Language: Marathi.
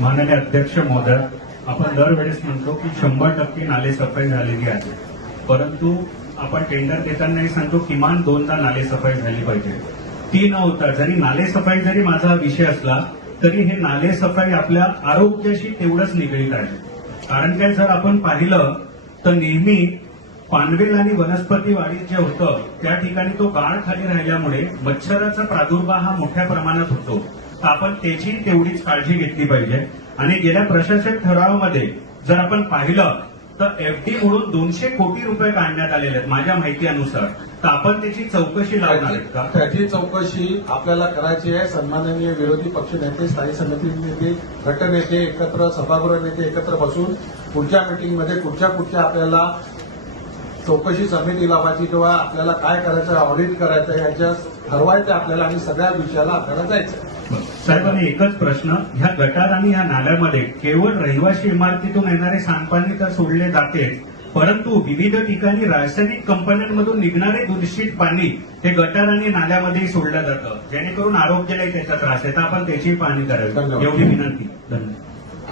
माननीय अध्यक्ष महोदय, आपण दरवेळेस म्हणतो की 100% नाले सफाई झालेली आहे, परंतु आपण टेंडर देतानाही सांगतो किमान 2दा नाले सफाई झाली पाहिजे. ती न होता जरी नाले सफाई जरी माझा विषय असला तरी हे नाले सफाई आपल्या आरोग्याशी तेवढंच निगडीत आहे. कारण काय, जर आपण पाहिलं तर नेहमी पानवेल आणि वनस्पती वाढीत जे होतं त्या ठिकाणी तो गाळ खाली राहिल्यामुळे मच्छराचा प्रादुर्भाव हा मोठ्या प्रमाणात होतो. तर आपण त्याची तेवढीच काळजी घेतली पाहिजे. आणि गेल्या प्रशासक ठरावामध्ये जर आपण पाहिलं तर एफडी म्हणून 200 कोटी रुपये काढण्यात आलेले आहेत माझ्या माहितीनुसार. तर आपण त्याची चौकशी लावणार आहेत का? त्याची चौकशी आपल्याला करायची आहे. सन्माननीय विरोधी पक्ष नेते, स्थायी समिती नेते, गटनेते एकत्र, सभागृह नेते एकत्र बसून पुढच्या मीटिंगमध्ये कुठच्या आपल्याला चौकशी समिती लावायची किंवा आपल्याला काय करायचं, ऑडिट करायचं याच्या ठरवायचं आपल्याला आणि सगळ्या विषयाला आपल्याला जायचं. साहेबांनी एकच प्रश्न, ह्या गटार आणि ह्या नाल्यामध्ये केवळ रहिवासी इमारतीतून येणारे सांडपाणी तर सोडले जाते, परंतु विविध ठिकाणी रासायनिक कंपन्यांमधून निघणारे दूषित पाणी हे गटार आणि नाल्यामध्येही सोडलं जातं, जेणेकरून आरोग्यालाही त्याचा त्रास आहे. तर आपण त्याची पाहणी करावी, एवढी विनंती. धन्यवाद.